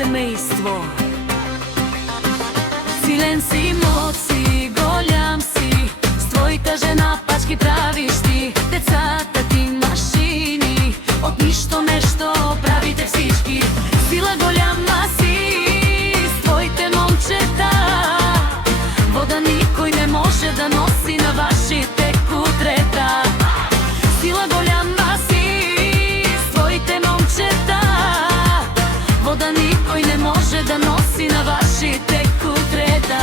семејство. Силен си, моци, голям си, с твојата жена пачки правиш ти. Децата ти машини, од ништо нешто правите всички. Сила голяма си, с твоите момчета, вода никој не може да носи на вашите кутрета. Сила голяма си, с твоите момчета, вода никој не може да носи на вашите кутрета.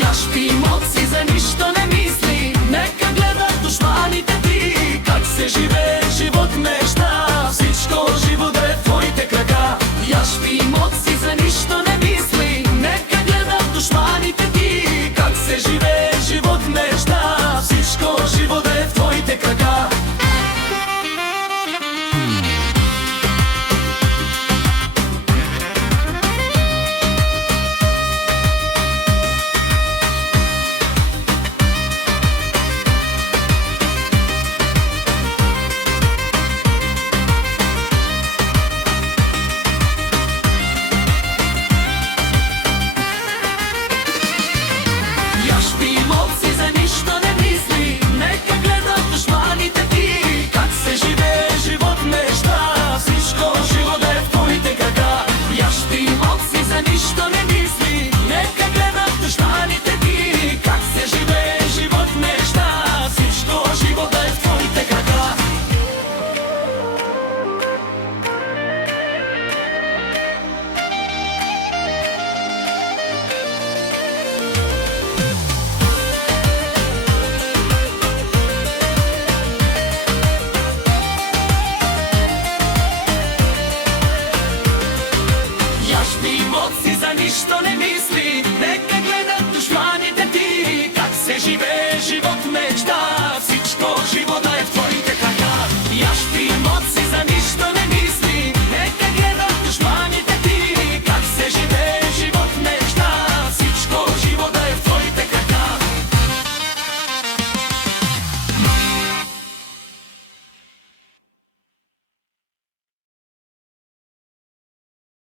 Јашпи моци за ништо не мисли, нека гледат душманите ти. Как се живее живот нешта, всичко живо да е в твоите крака. Јашпи моци за ништо не мисли, нека гледат душманите ти. Как се живее живот нешта, всичко живо да е в твоите крака. Јашпи моци за ништо не мисли, нека гледат душманите ти. Как се живее живот нешта, всичко живо да е в твоите крака. Јашпи моци за ништо не мисли, нека гледат душманите ти. Как се живее живот нешта, всичко живо да е в твоите крака. Јашпи моци за ништо не мисли, нека гледат душмани